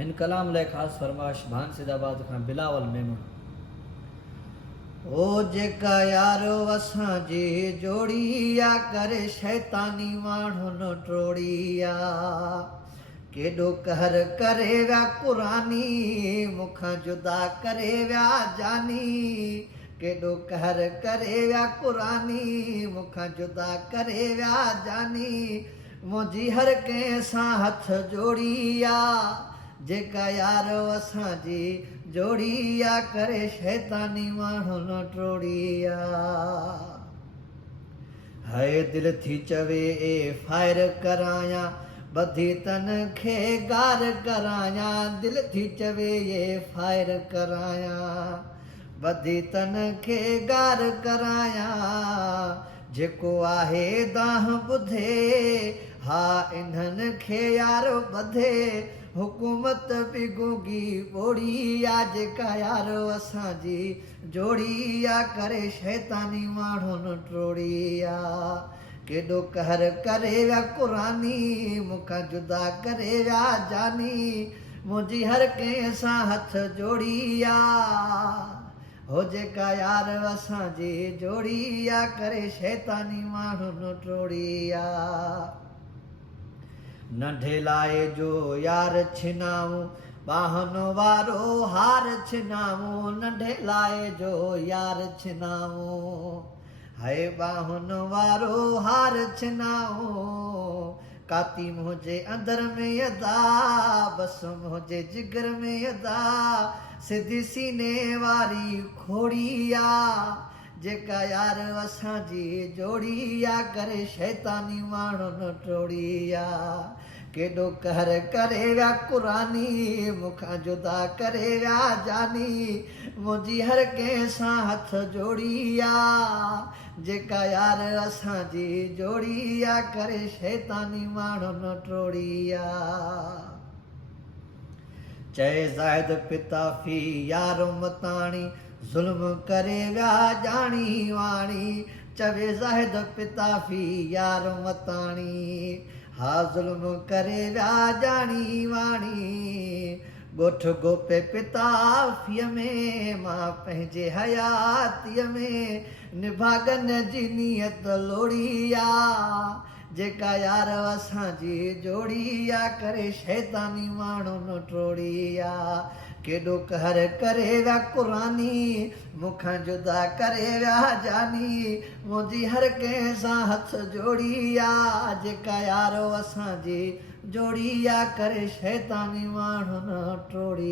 हिन कलाम लाइ ख़ासि फरमाइश भानसिदाबाद खां बिलावल मेमन। ओ जेका यारो असांजी जोड़िया करे शैतानी माण्हुनि टोड़िया, केॾो कहर करे विया कुरानी मूंखां जुदा करे विया जानी, केॾो कहर करे विया कुरानी मूंखां जुदा करे विया जानी, मुंहिंजी हर कंहिं सां हथ जोड़िया, जेका यारो असांजी जोड़िया करे शैतानी माण्हुनि टोड़िया। हाय दिल थी चवे ए फायर करायां, ॿधी तन खे गार करायां, दिल थी चवे ए फायर करायां, ॿधी तन खे गार करायां, जेको आहे दाह ॿुधे हा इन्हनि खे यारो ॿधे, हुकूमत बि गूंगी ॿोड़िया, जेका यारो असांजी जोड़िया करे शैतानी माण्हुनि टोड़िया, केॾो कहर करे विया कुरानी मूंखां जुदा करे विया जानी, मुंहिंजी हर कंहिं सां हथ जोड़िया, हो जेका यार असांजी जोड़िया करे शैतानी माण्हुनि टोड़िया। नंढे लाए जो यार छिनाऊं ॿाहनि वारो हार छिनाऊं, नंढे लाए जो यार छिनाऊं हाय ॿाहनि वारो हार छिनाऊं, काती मुंहिंजे अंदर में अदा बस मुंहिंजे जिगर में अदा, सिधी सीने वारी खोड़िया, जेका यार असांजी जोड़िया करे शैतानी माण्हुनि टोड़िया, केॾो कहर करे विया कुरानी मूंखां जुदा करे विया जानी, मुंहिंजी हर कंहिं सां हथ जोड़िया, जेका यार असांजी जोड़िया करे शैतानी माण्हुनि टोड़िया। चए ज़ाहिद पिता फी यारो मताणी, ज़ुल्म करे विया जाणी वाणी, चवे ज़ाहिद पिता फी यारो मताणी, हा ज़ुल्म करे विया जाणी वाणी, ॻोठ गोपे पिताफ़ीअ में मां पंहिंजे हयातीअ में, निभागन जी नियत लोड़िया, जेका यार असांजी जोड़िया करे शैतानी माण्हुनि टोड़िया, केॾो कहर करे विया कुरानी मूंखां जुदा करे विया जानी, मुंहिंजी हर कंहिं सां हथ जोड़िया, जेका यारो असांजी जोड़िया करे शैतानी माण्हुनि टोड़िया।